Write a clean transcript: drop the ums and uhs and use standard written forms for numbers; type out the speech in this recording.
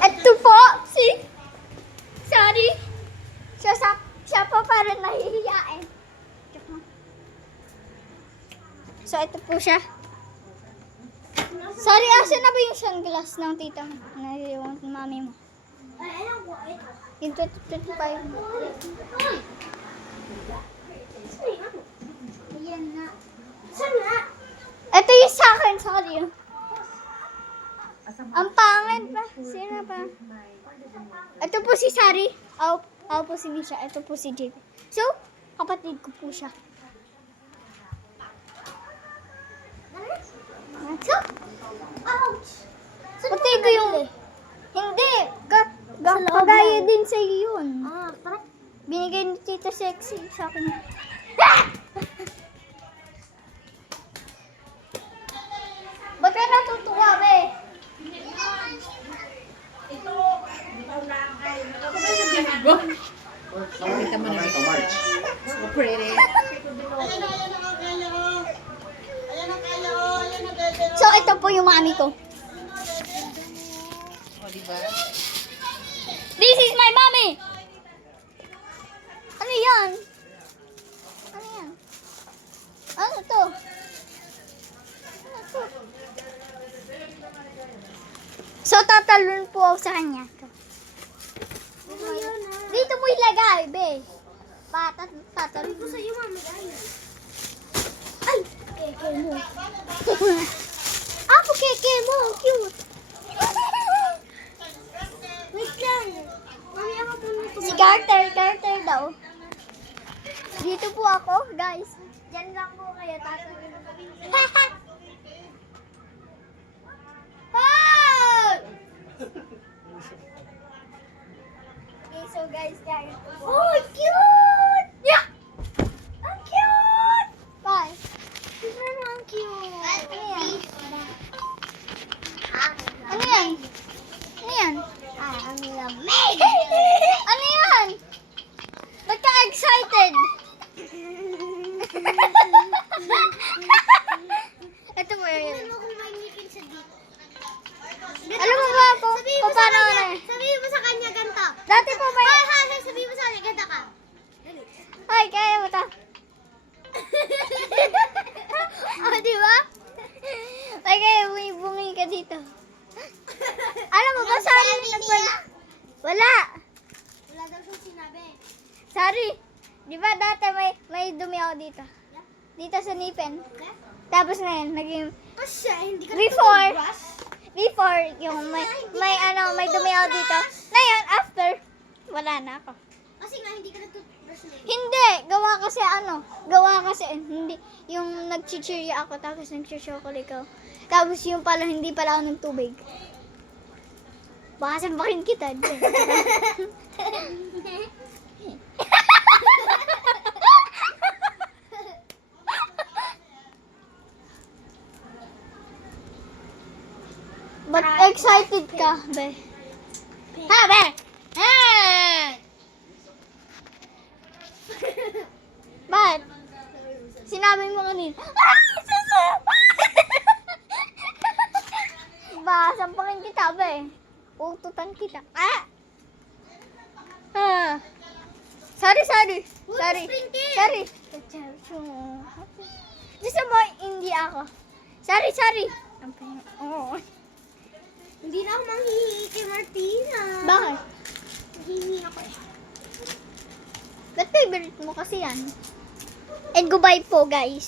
Ito po, sorry. Siya pa parang nahihiyain. So, ito po siya. Sorry, asa na ba yung sunglass ng tita mo? Yung mami mo? Yung 25 mo. Ayan na. Saan na? Ito yung sa akin, sorry. Ang pangit pa. Sino pa? Ito po si Sari. Ako po si Misha. Ito po si JP. So, kapatid ko po siya. So, ouch! Patay ko yung... Hindi! Kagaya din sa yun. Binigay ni Tita Sexy sa akin. Ba't ka natutuwa, be? Kita mo na so pretty. So, ito po yung mami ko. O, diba? This is my mommy! Ano yan? Ano yan? Ano to? Ano to? So, tatalon po ako sa kanya. Dito mo ilagay, be. Tatalon ko sa iyo, mami. Ay! Keke mo. Ako, keke mo. Cute. Wait lang. Mami, ako po. Si Carter daw. Dito po ako, guys. Diyan lang po kayo. Tatalon ko. Okay, so guys, kaya ito po. Oh, cute! Yeah! Ang cute! Bye. Tignan mo, ang cute. Ano yan? Ano yan? Ano yan? Ang lamig! Ano yan? Ba't ka excited? Ito mo yun. Alam mo ba ako? Paano na? Sabihin mo sa kanya ganito. Dati po may... Sabihin mo sa kanya ganito ka. Ay, kaya mo ta. Oh, di ba? Ay, kaya bungi ka dito. Alam mo ba, sorry, nagwala. Wala. Wala daw siyang sinabi. Sorry. Di ba dati may dumi ako dito? Dito sa nipin. Tapos ngayon, naging... Kasi hindi ka Before, yung may dumi ako dito. Ngayon, after, wala na ako. Kasi nga hindi ka nag-toothbrush na. Hindi, gawa kasi, hindi, yung nag-cheery ako, tapos nag-chocolate ko. Tapos yung pala, hindi pala ako nagtubig. Baka sampakin kita. Ba't excited ka, be? Ha, be? Ba't? Sinabi mo kanina. Ba, sampakin kita, be. Ututan kita. Sorry. Gusto mo, hindi ako. Sorry. Oo. Hindi na ako manghihingi kay Martina. Bakit? Manghihingi ako. Ba't favorite mo kasi yan? And goodbye po, guys.